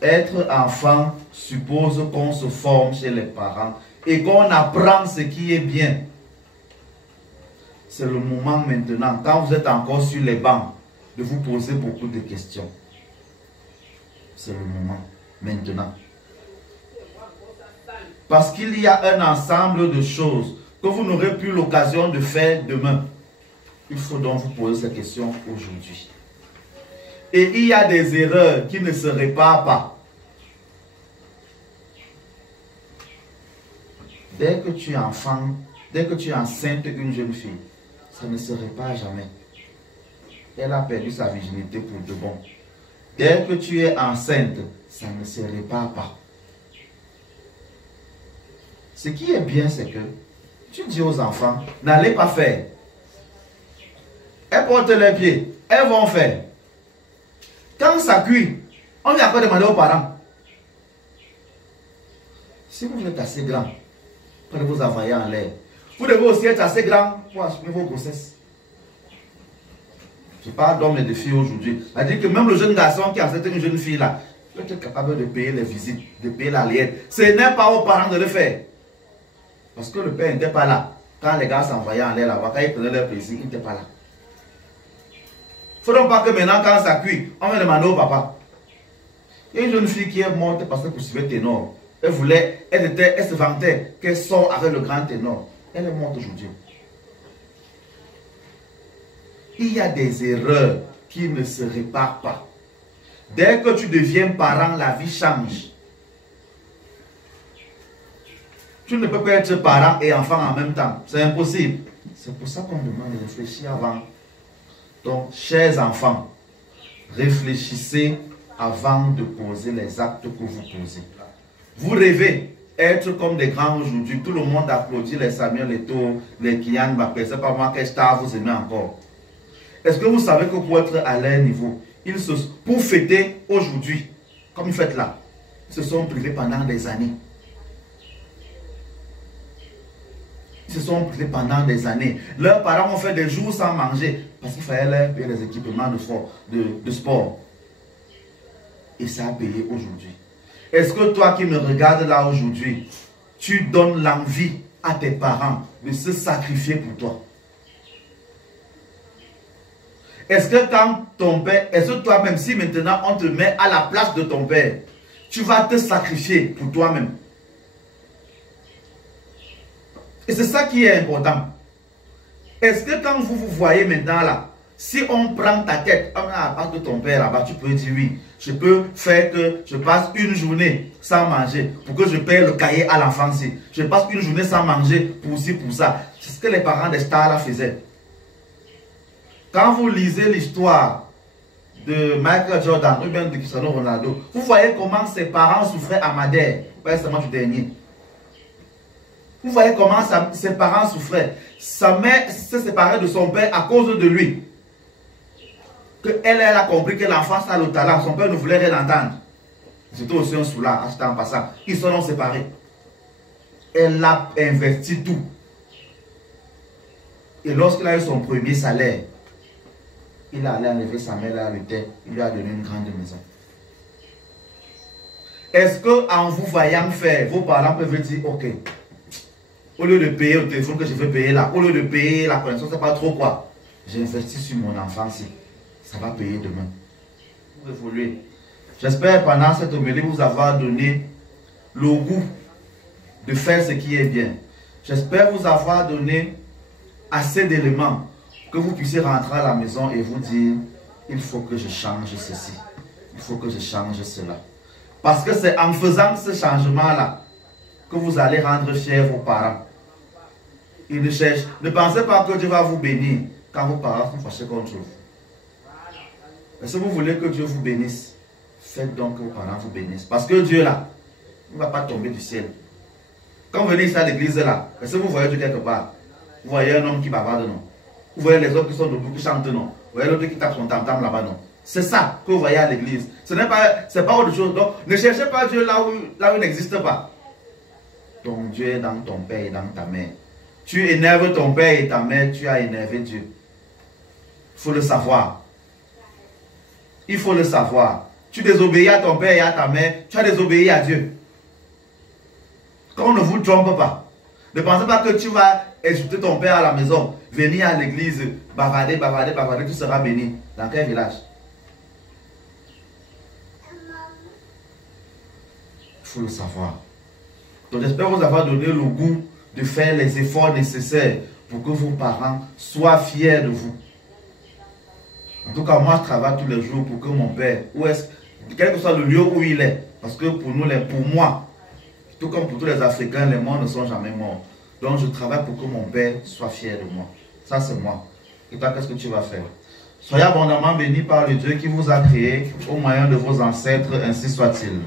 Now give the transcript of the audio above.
Être enfant suppose qu'on se forme chez les parents et qu'on apprend ce qui est bien. C'est le moment maintenant, quand vous êtes encore sur les bancs, de vous poser beaucoup de questions. C'est le moment maintenant. Parce qu'il y a un ensemble de choses que vous n'aurez plus l'occasion de faire demain. Il faut donc vous poser ces questions aujourd'hui. Et il y a des erreurs qui ne se réparent pas. Dès que tu es enfant, dès que tu es enceinte une jeune fille, ça ne se répare jamais. Elle a perdu sa virginité pour de bon. Dès que tu es enceinte, ça ne se répare pas. Ce qui est bien, c'est que tu dis aux enfants, n'allez pas faire. Elles portent les pieds, elles vont faire. Quand ça cuit, on vient encore demander aux parents. Si vous êtes assez grand, pour vous envoyer en l'air, vous devez aussi être assez grand pour assumer vos grossesses. Je parle d'hommes et de filles aujourd'hui. C'est-à-dire que même le jeune garçon qui a accepté une jeune fille là, peut être capable de payer les visites, de payer la liette. Ce n'est pas aux parents de le faire. Parce que le père n'était pas là. Quand les gars s'envoyaient en l'air là-bas, quand ils prenaient leur plaisir, il n'était pas là. Il ne faut donc pas que maintenant, quand ça cuit, on va demander au papa. Il y a une jeune fille qui est morte parce qu'elle poursuivait le ténor. Elle voulait, elle se vantait qu'elle sort avec le grand ténor. Elle est morte aujourd'hui. Il y a des erreurs qui ne se réparent pas. Dès que tu deviens parent, la vie change. Tu ne peux pas être parent et enfant en même temps. C'est impossible. C'est pour ça qu'on demande de réfléchir avant. Donc, chers enfants, réfléchissez avant de poser les actes que vous posez. Vous rêvez être comme des grands aujourd'hui. Tout le monde applaudit les Samuel Eto'o, les Kylian Mbappé. C'est pas moi quelle star vous aimez encore. Est-ce que vous savez que pour être à leur niveau, pour fêter aujourd'hui, comme vous faites là, ils se sont privés pendant des années. Ils se sont privés pendant des années. Leurs parents ont fait des jours sans manger parce qu'il fallait leur payer les équipements de sport. Et ça a payé aujourd'hui. Est-ce que toi qui me regardes là aujourd'hui, tu donnes l'envie à tes parents de se sacrifier pour toi? Est-ce que quand ton père, est-ce que toi-même, si maintenant on te met à la place de ton père, tu vas te sacrifier pour toi-même? Et c'est ça qui est important. Est-ce que quand vous vous voyez maintenant là, si on prend ta tête, on a la place de ton père là-bas, tu peux dire oui, je peux faire que je passe une journée sans manger pour que je paye le cahier à l'enfant. Je passe une journée sans manger pour ci, pour ça. C'est ce que les parents des stars là faisaient. Quand vous lisez l'histoire de Michael Jordan ou bien de Cristiano Ronaldo, vous voyez comment ses parents souffraient à Madère, pas seulement du dernier. Vous voyez comment ses parents souffraient. Sa mère s'est séparée de son père à cause de lui. Elle a compris que l'enfant a le talent. Son père ne voulait rien entendre. C'était aussi un soulard en passant. Ils se sont séparés. Elle a investi tout. Et lorsqu'il a eu son premier salaire, il a allé enlever sa mère à l'hôtel. Il lui a donné une grande maison. Est-ce qu'en vous voyant faire, vos parents peuvent dire, ok, au lieu de payer le téléphone que je veux payer là, au lieu de payer la connexion, c'est pas trop quoi, j'investis sur mon enfant, ça va payer demain. Vous évoluez. J'espère pendant cette homélie vous avoir donné le goût de faire ce qui est bien. J'espère vous avoir donné assez d'éléments que vous puissiez rentrer à la maison et vous dire, il faut que je change ceci, il faut que je change cela. Parce que c'est en faisant ce changement-là que vous allez rendre fiers vos parents. Ils ne cherchent. Ne pensez pas que Dieu va vous bénir quand vos parents sont fâchés contre vous. Mais si vous voulez que Dieu vous bénisse, faites donc que vos parents vous bénissent. Parce que Dieu là, il ne va pas tomber du ciel. Quand vous venez ici à l'église là, si vous voyez Dieu quelque part, vous voyez un homme qui bavarde, non? Vous voyez les autres qui sont debout, qui chantent, non? Vous voyez l'autre qui tape son tam-tam là-bas, non? C'est ça que vous voyez à l'église. Ce n'est pas, c'est pas autre chose. Donc, ne cherchez pas Dieu là où il n'existe pas. Ton Dieu est dans ton père et dans ta mère. Tu énerves ton père et ta mère, tu as énervé Dieu. Il faut le savoir. Il faut le savoir. Tu désobéis à ton père et à ta mère, tu as désobéi à Dieu. Qu'on ne vous trompe pas. Ne pensez pas que tu vas insulter ton père à la maison, venir à l'église, bavarder, bavarder, bavarder, tu seras béni. Dans quel village? Il faut le savoir. Donc j'espère vous avoir donné le goût de faire les efforts nécessaires pour que vos parents soient fiers de vous. En tout cas, moi je travaille tous les jours pour que mon père, quel que soit le lieu où il est, parce que pour moi, tout comme pour tous les Africains, les morts ne sont jamais morts. Donc je travaille pour que mon père soit fier de moi. Ça c'est moi. Et toi, qu'est-ce que tu vas faire? Soyez abondamment bénis par le Dieu qui vous a créé au moyen de vos ancêtres, ainsi soit-il.